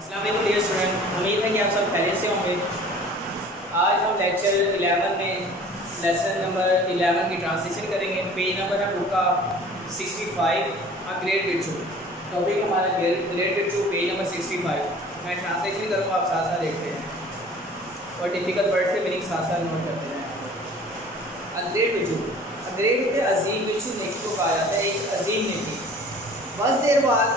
अस्सलाम वालेकुम dear student, उम्मीद है कि आप सब खैरियत से होंगे। आज हम लेक्चर 11 में लेसन नंबर 11 की ट्रांसलेशन करेंगे। पेज नंबर है बुक का 65, ग्रेड विद टू। टॉपिक हमारा grade with two, page number 65। मैं ट्रांसलेशन करूँगा, आप साथ साथ देखते हैं और डिफ़िकल्ट वर्ड के मीनिंग साथ साथ नोट करते हैं। ग्रेड विद टू, ग्रेड होते अजीम, विचू नेक्स्ट को कहा जाता है, एक अजीम नेकी। बस देर बाद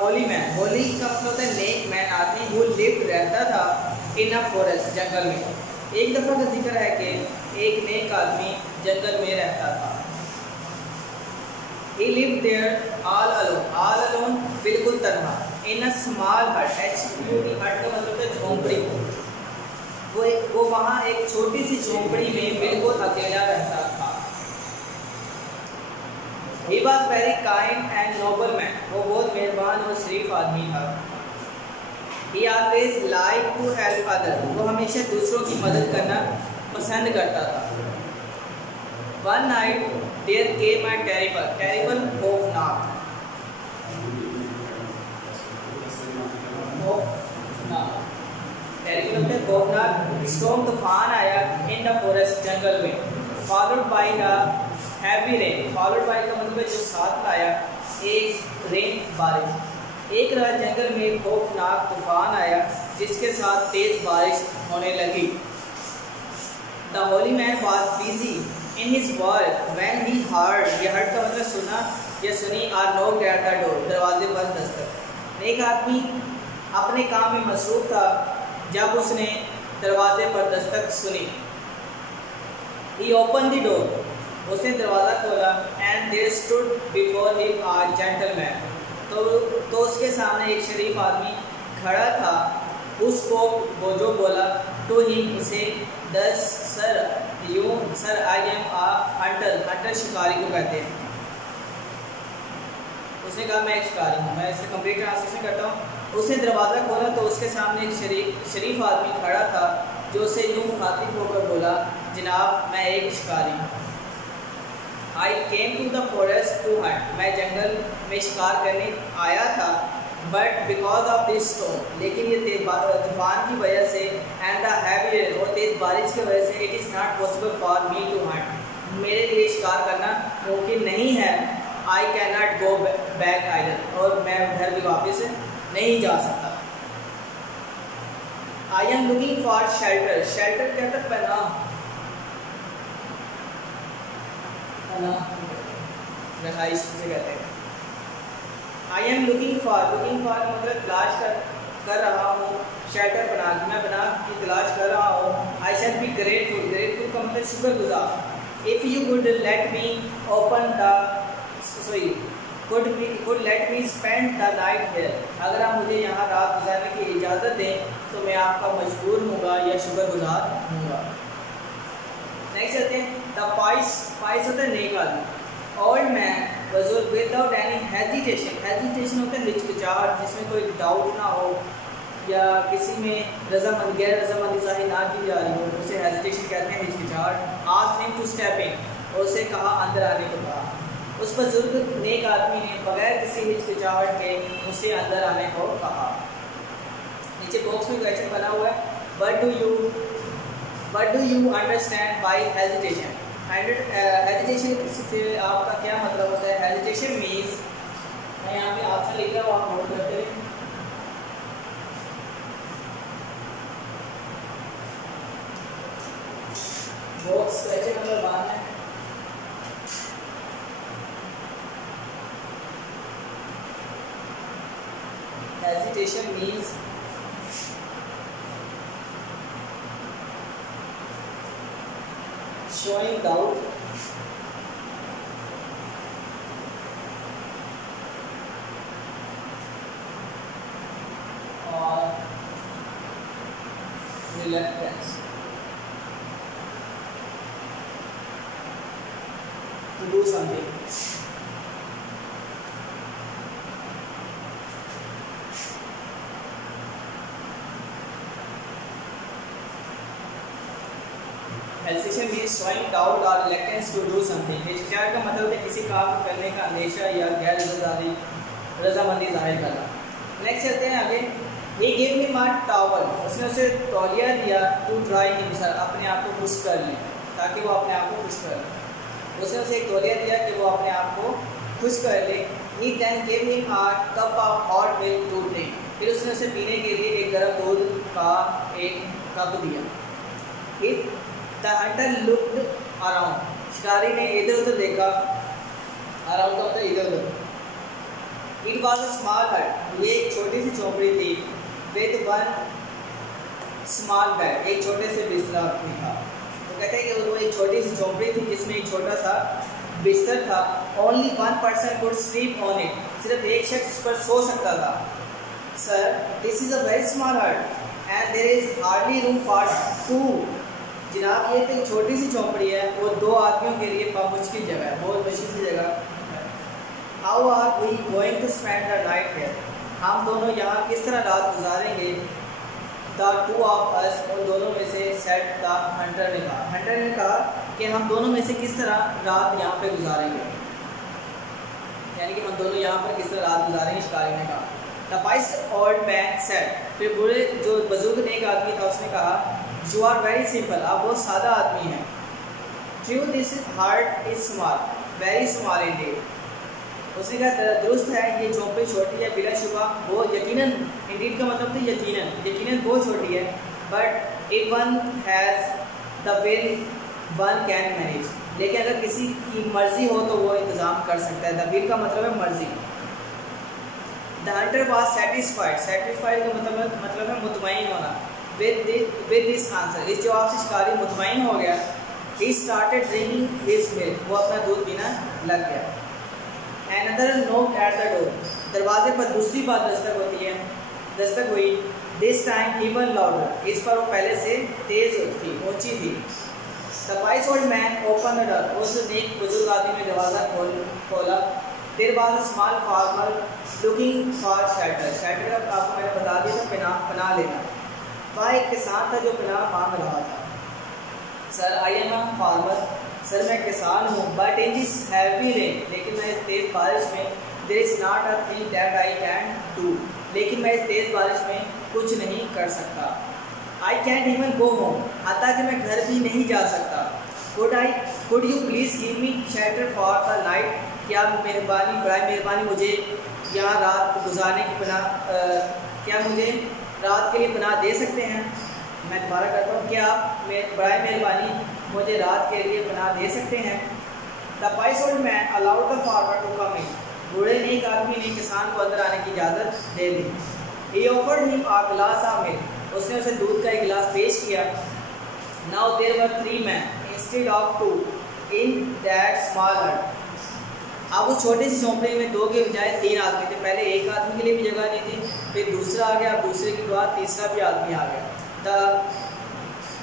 होली मैन, होली का मतलब होता है नेक मैन, आदमी वो लिव्ड रहता था इन अ फॉरेस्ट, जंगल में। एक दफ़ा का जिक्र है कि एक नेक आदमी जंगल में रहता था। He lived there all alone, बिल्कुल तन्हा। इन अ स्मॉल हट, HUT, हट का मतलब है झोंपड़ी। वो वहाँ एक छोटी सी झोंपड़ी में बिल्कुल अकेला रहता था। He was very kind and noble man, वो बहुत मेहरबान और शरीफ आदमी था। He always liked to help others, वो हमेशा दूसरों की मदद करना पसंद करता था। One night there came a terrible खौफनाक storm, तूफान आया in the forest, जंगल में। Followed by the heavy rain, followed by का मतलब है जो साथ लाया एक रेन, बारिश। एक रात जंगल में खौफनाक तूफान आया जिसके साथ तेज बारिश होने लगी। The holy man was busy in his work when he heard, ये हर्ड का मतलब सुना या सुनी, आर नॉक्ड एट द डोर, दरवाजे पर दस्तक। एक आदमी अपने काम में मसरूफ था जब उसने दरवाजे पर दस्तक सुनी। ही ओपन द डोर, उसने दरवाज़ा खोला। And there stood before him a gentleman, तो उसके सामने एक शरीफ आदमी खड़ा था। उसको वो जो बोला टू हिम, उसे, दस sir, you sir, I am a Hunter, Hunter शिकारी को कहते हैं। उसने कहा मैं एक शिकारी हूँ। मैं इसे कंप्लीट ट्रांसलेशन करता हूँ। उसने दरवाज़ा खोला तो उसके सामने एक शरीफ आदमी खड़ा था जो उसे यूँ मुखातिब होकर बोला, जनाब मैं एक शिकारी हूँ। I came to the forest to hunt, मैं जंगल में शिकार करने आया था। But because of this storm, लेकिन ये तूफान की वजह से, and the heavy rain, और तेज बारिश की वजह से, it is not possible for me to hunt, मेरे लिए शिकार करना मुमकिन नहीं है। I cannot go back either, और मैं घर भी वापस नहीं जा सकता। I am looking for shelter, shelter कहता है पनाह, रहाइश से कहते हैं। आई एम लुकिंग फॉर मतलब तलाश कर रहा हूँ, शेल्टर पनाह, मैं पनाह की तलाश कर रहा हूँ। आई शैल बी ग्रेटफुल का मतलब शुक्रगुजार। If you would let me open the could let me spend the night here, अगर आप मुझे यहाँ रात गुजारने की इजाज़त दें तो मैं आपका मशहूर होगा या शुक्रगुजार होगा। नेक्स्ट आते हैं द पाइस होता है नेक आदमी। ओल्ड मैन बुजुर्ग, विदाउट एनी हेजिटेशन होता है हिचकिचाहट, जिसमें कोई डाउट ना हो या किसी में रजामंद गैर रजामंदी जाहिर ना की जा रही हो, उसे हेजिटेशन कहते हैं, हिचकिचाहट। Asked him to step in, और उसे कहा अंदर आने को कहा। उस बुजुर्ग नेक आदमी ने बगैर किसी हिचकिचाहट के उसे अंदर आने को कहा। नीचे बॉक्स में क्वेश्चन बना हुआ है, What do you understand by hesitation? Hesitation से आपका क्या मतलब होता है? Hesitation means, मैं यहाँ पे आपसे लिख रहा हूँ, आप नोट करते हैं। बॉक्स क्वेश्चन नंबर 1 है। Hesitation means showing doubt or reluctance to do something. Hesitation means showing doubt or reluctance to do something. हिचकिचाहट का मतलब है किसी काम को करने का अंदेशा या गैर रजामंदी जाहिर करना। नेक्स्ट चलते हैं आगे। He gave him a towel. उसने उसे तौलिया दिया to dry himself, अपने आप को खुश कर ले, ताकि वो अपने आप को खुश कर ले। उसने उसे एक तौलिया दिया कि वो अपने आप को खुश कर ले। He then gave him a cup of hot milk to drink. फिर उसने उसे पीने के लिए एक गर्म दूध का एक कप दिया। The hunter looked around. शिकारी ने इधर उधर देखा। around का मतलब इधर उधर। It was a small hut. ये एक छोटी सी झोपड़ी थी। With one small bed. एक छोटे से बिस्तर भी था। तो कहते हैं कि वो एक छोटी सी झोपड़ी थी जिसमें एक छोटा सा बिस्तर था। Only one person could sleep on it. सिर्फ एक शख्स इस पर सो सकता था। Sir, this is a very small hut and there is hardly room for two. जनाब ये तो एक छोटी सी झोपड़ी है, वो दो आदमियों के लिए बहुत मुश्किल जगह है, बहुत मुश्किल सी जगह। How are we going to spend the night here? हम दोनों यहाँ किस तरह रात गुजारेंगे? The two of us, उन दोनों में से said the hunter ने कहा। हंटर ने कहा कि हम दोनों में से किस तरह रात यहाँ पे गुजारेंगे, यानी कि हम दोनों यहाँ पर किस तरह रात गुजारेंगे, शिकारी ने कहा। The wise old man said, फिर बूढ़े जो बुजुर्ग नेक आदमी था उसने कहा, You are very simple, आप बहुत सादा आदमी हैं। True, this heart is small, very small indeed. उसने कहा दुरुस्त है ये झोंपड़ी छोटी है बिलाशुबा, वो यकीनन, इंडीड का मतलब था यकीनन, यकीनन बहुत छोटी है। But if one has the will one can manage, लेकिन अगर किसी की मर्जी हो तो वो इंतज़ाम कर सकता है। द विल का मतलब है मर्जी। The Hunter was satisfied, satisfied का मतलब है मुतमईन होना। विद दिस आंसर, इस जवाब से शिकारी मुतमईन हो गया। He started drinking his milk, वो अपना दूध पीना लग गया। Another knock at the door, दरवाजे पर दूसरी बार दस्तक होती है, दस्तक हुई। This time even louder, इस पर वो पहले से तेज थी, ऊंची थी। The wise old man opened the door, उस नेक बुजुर्ग आदमी ने दरवाज़ा खोला। There was a small farmer looking for shelter, shelter का आपको मैंने बता दिया था, पनाह लेना। वहाँ एक किसान था जो पनाह मांग रहा था। Sir, I am a farmer, sir मैं किसान हूँ। But in this heavy rain, लेकिन मैं इस तेज़ बारिश में, there is not a thing that I can do, लेकिन मैं इस तेज़ बारिश में कुछ नहीं कर सकता। I can't even go home, हाथा कि मैं घर भी नहीं जा सकता। Could you please give me shelter for the night, क्या मेहरबानी बराए मेहरबानी मुझे यहाँ रात गुजारने की पनाह, क्या मुझे रात के लिए पनाह दे सकते हैं? मैं दोबारा करता हूँ, क्या आप बराए मेहरबानी मुझे रात के लिए पनाह दे सकते हैं? The wise old man allowed the farmer to come in, बूढ़े नेक आदमी ने किसान को अंदर आने की इजाज़त दे दी। He offered him a glass of milk, उसने उसे दूध का एक गिलास पेश किया। Now there were 3 men instead of 2 in that small hut, अब उस छोटी सी झोंपड़ी में 2 के बजाय 3 आदमी थे। पहले एक आदमी के लिए भी जगह नहीं थी, फिर दूसरा आ गया, दूसरे के बाद तीसरा भी आदमी आ गया।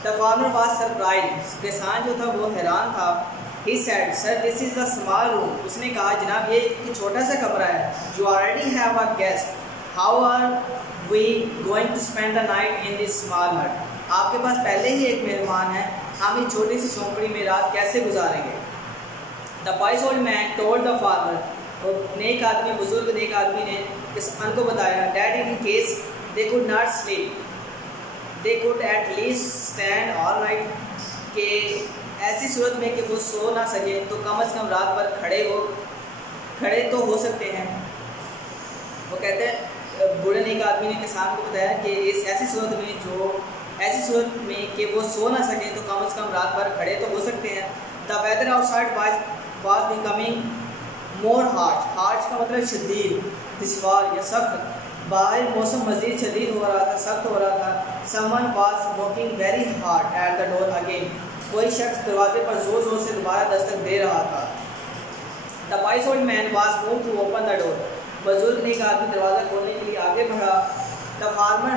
द फार्मर वाज सरप्राइज्ड, किसान जो था वो हैरान था। He said, sir this is the small room, उसने कहा जनाब ये एक छोटा सा कमरा है। You already have a guest, how are we going to spend the night in this small hut, आपके पास पहले ही एक मेहमान है, हम इस छोटी सी झोंपड़ी में रात कैसे गुजारेंगे? The wise old man told the farmer, तो नेक आदमी, बुजुर्ग नेक आदमी ने किसान को बताया, dad in case they could not sleep they could at least stand all night, के ऐसी सूरत में कि वो सो ना सके तो कम से कम रात भर खड़े तो हो सकते हैं। वो कहते हैं बूढ़े नेक आदमी ने किसान को बताया कि इस ऐसी सूरत में कि वो सो ना सके तो कम से कम रात भर खड़े तो हो सकते हैं। The weather outside was becoming more harsh का मतलब शदीद, दुश्वार या सख्त। बाहर मौसम मज़ीद शदीद हो रहा था, सख्त हो रहा था। Someone was knocking very hard at the door again, कोई शख्स दरवाजे पर ज़ोर ज़ोर से दोबारा दस्तक दे रहा था। The wise old man was moved to open the door, बुजुर्ग नेक आदमी दरवाज़ा खोलने के लिए आगे बढ़ा। द फार्मर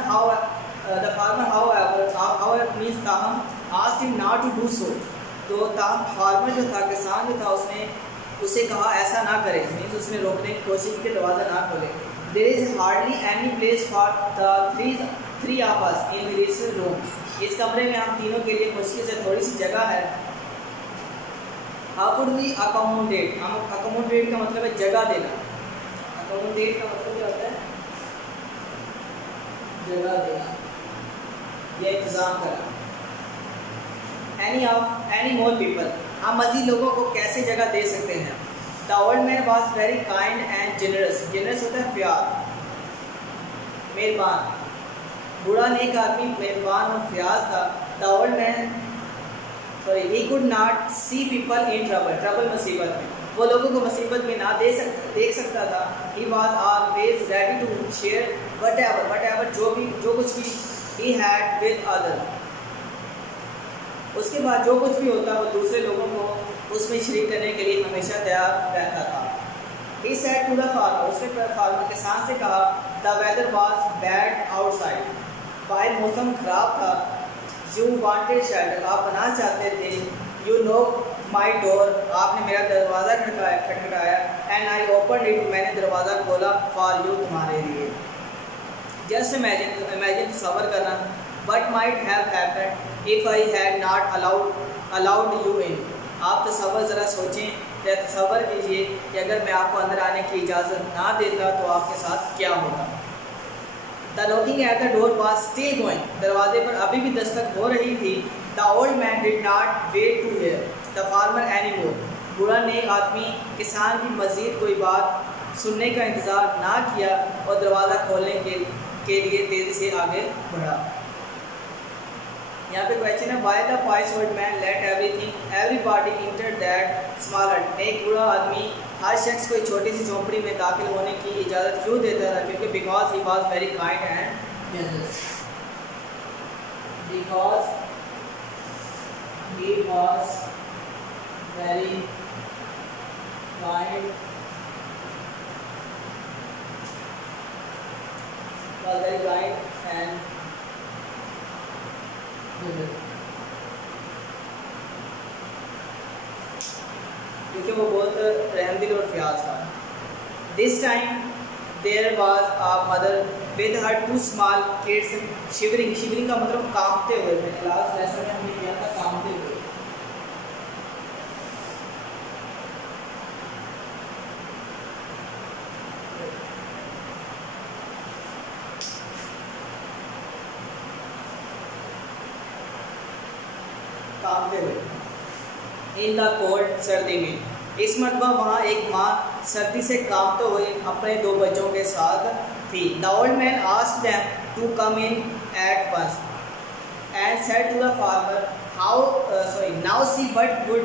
हाउएवर मीन्स ताहम asked him not to do so, तो ताहम फार्मर जो था, किसान जो था, उसने उसे कहा ऐसा ना करे, मीन्स उसने रोकने की कोशिश की दरवाज़ा ना खोले। There is hardly any place for the three of us in this room, इस कमरे में हम तीनों के लिए मुश्किल से थोड़ी सी जगह है। How could we accommodate, accommodate का मतलब है जगह देना, अकोमोडेट का मतलब क्या होता है? जगह देना या इंतज़ाम करना। एनी मोर पीपल, हम मज़ीद लोगों को कैसे जगह दे सकते हैं। The old man was very kind and generous, generous होता है प्यार, मेहरबान। बूढ़ा नेक आदमी मेहरबान और प्यार था। The old man he could not see people in trouble, trouble मुसीबत में, वो लोगों को मुसीबत में ना देख सकता था। He was always ready to share whatever जो कुछ भी ही हैड विद अदर, उसके बाद जो कुछ भी होता वो दूसरे लोगों को उसमें शरीक करने के लिए हमेशा तैयार रहता था। He said to the farmer, उसने फार्मर किसान से कहा, the weather was bad outside, बाहर मौसम खराब था। You wanted shelter, आप बना चाहते थे। You knocked my door, आपने मेरा दरवाज़ा खटखटाया। And I opened it, मैंने दरवाज़ा खोला for you, तुम्हारे लिए। Just imagine तसव्वुर करना, what might have happened if I had not allowed you in, आप तसव्वुर ज़रा सोचें या तसव्वुर कीजिए कि अगर मैं आपको अंदर आने की इजाज़त ना देता तो आपके साथ क्या होता। The knocking at the door was still going, दरवाजे पर अभी भी दस्तक हो रही थी। The old man did not wait to hear the farmer anymore, बूढ़ा नेक आदमी किसान की मज़ीद कोई बात सुनने का इंतज़ार ना किया और दरवाज़ा खोलने के लिए तेज़ी से आगे बढ़ा। यहाँ पे क्वेश्चन है, why the wise old man let everybody enter that small hut, एक बूढ़ा आदमी हर शख्स को छोटी सी झोंपड़ी में दाखिल होने की इजाज़त क्यों देता था? क्योंकि because he was very kind and generous, because he was very kind and क्योंकि वो बहुत रहमदिल और प्यार था। This time there was a mother with her two small kids shivering, shivering का मतलब कांपते हुए। क्लास लेसन में हमने किया था कांपते हुए। कांपते हुए इन द कोल्ड, सर्दी में। इस मरतबा वहाँ एक माँ सर्दी से कांपते हुए अपने दो बच्चों के साथ थी। The old man asked them to come in at once and said to the farmer now see what would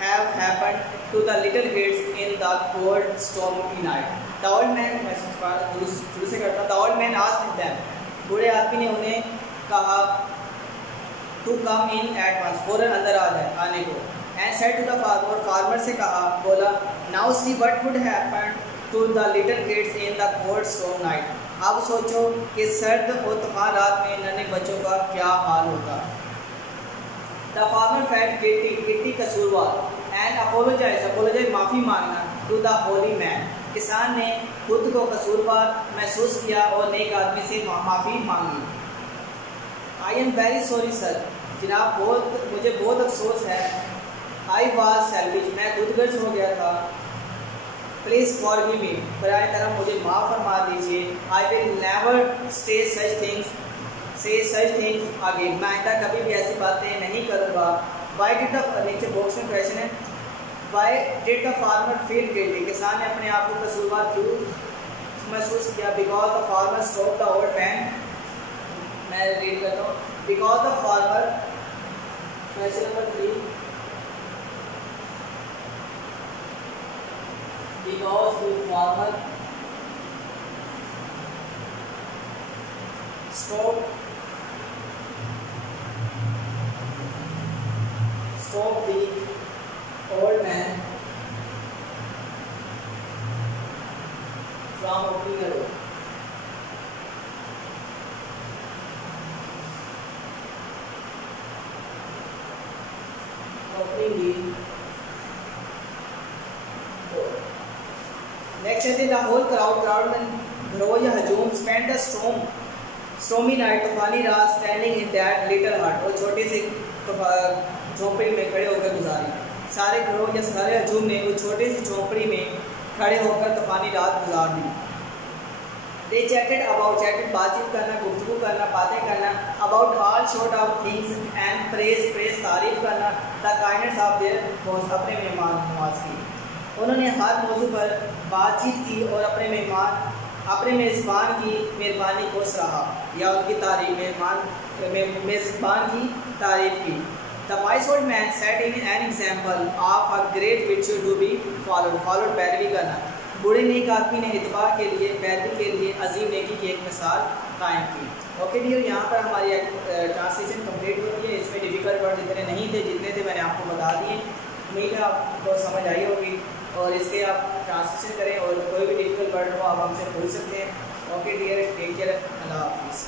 have happened to the little kids in the cold stormy night. The old man, मैं शुरू से करता हूँ। The old man asked them, बूढ़े आदमी ने उन्हें कहा, to come in at once, फौरन अंदर आ जाए, आने को। And said to the farmer, farmer से कहा, बोला, now see what would happen to the little kids in the cold storm night, अब सोचो कि सर्द और तूफान रात में नन्हे बच्चों का क्या हाल होगा। द फार्मर फेल्ट गिल्टी कसूरवार एंड अपोलोजाइज माफ़ी मांगना टू द होली मैन, किसान ने खुद को कसूरवार महसूस किया और नेक आदमी से माफ़ी मांगी। I am very sorry sir, जनाब मुझे बहुत अफसोस है। आई वॉज सेल्फिश, मैं खुदगर्ज हो गया था। प्लीज़ फॉरगिव मी, बराए करम मुझे माफ़ फरमा दीजिए। I will never say such things again, मैं आइंदा कभी भी ऐसी बातें नहीं करूँगा। वाई डिड द, नीचे बॉक्स में क्वेश्चन है, why did the farmer feel guilty, किसान ने अपने आप को कसूरवार क्यों महसूस किया? Because the farmer stop the old man, मैं रीड करता हूँ। Because the farmer, question number 3, because the farmer stop the old man from opening the door, next है द होल क्राउड में ग्रो या हजूम स्पेंड द स्टॉर्मी नाइट, तूफानी रात standing in that little हट, और छोटे से झोंपड़ी में खड़े होकर गुजारी। सारे ग्रोह या सारे हजूम ने उस छोटी सी झोंपड़ी में खड़े होकर तूफानी रात गुजार दी। दे चैटेड अबाउट, चैटेड बातचीत करना, गुफ्तगू about all sort of things and praise तारीफ करना, the kindness of their host, अपने मेहमान नवाज की। उन्होंने हर मौजू पर बातचीत की और अपने मेज़बान की मेहरबानी को सराहा या उनकी तारीफ मेज़बान की तारीफ की। The wise old man set in an example of a great virtue to be followed पैरवी करना। बूढ़े नेक आदमी ने इतबार के लिए पैरवी के लिए अजीम नेकी की एक मिसाल कायम की। ओके डियर, यहाँ पर हमारी ट्रांसलेशन कंप्लीट होती है। इसमें डिफ़िकल्ट वर्ड इतने नहीं थे, जितने थे मैंने आपको बता दिए। उम्मीद है आपको समझ आई होगी और इसके आप ट्रांसलेशन करें और कोई भी डिफ़िकल्ट वर्ड हो आप हमसे पूछ सकते हैं। ओके डियर, टेक केयर, अल्लाह हाफिज़।